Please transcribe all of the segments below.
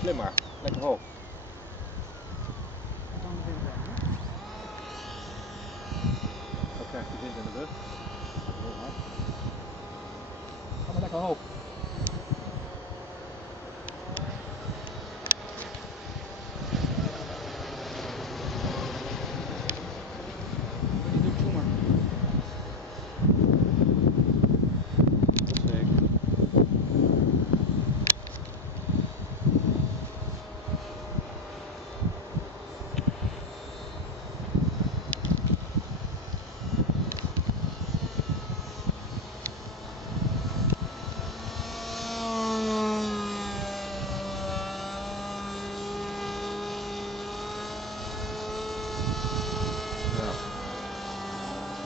Slimmer, lekker hoog. Dan krijgt hij wind in de rug. Heel hard. Ga maar lekker hoog.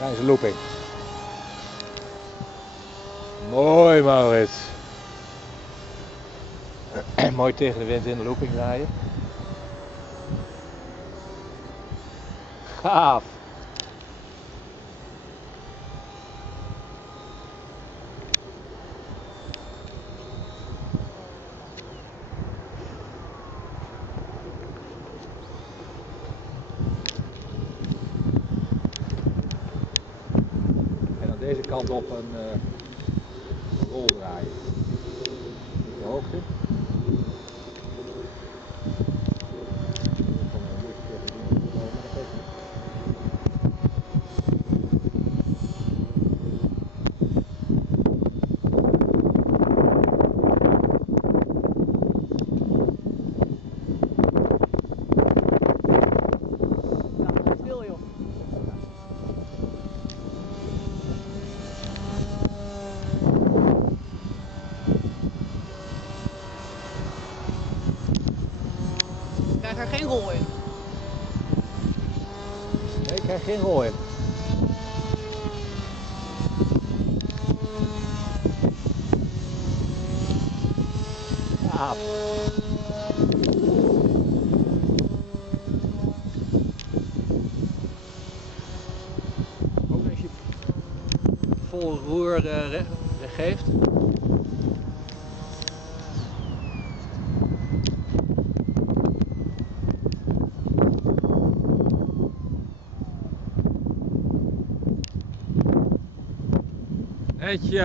Daar is een looping. Mooi Maurits. Mooi tegen de wind in de looping draaien. Gaaf. En aan deze kant op een rol draaien. Beetje hoogte. Ik krijg er geen rol in. Nee, ik krijg geen rol in. Ja. Ook als je vol roer geeft. Netje.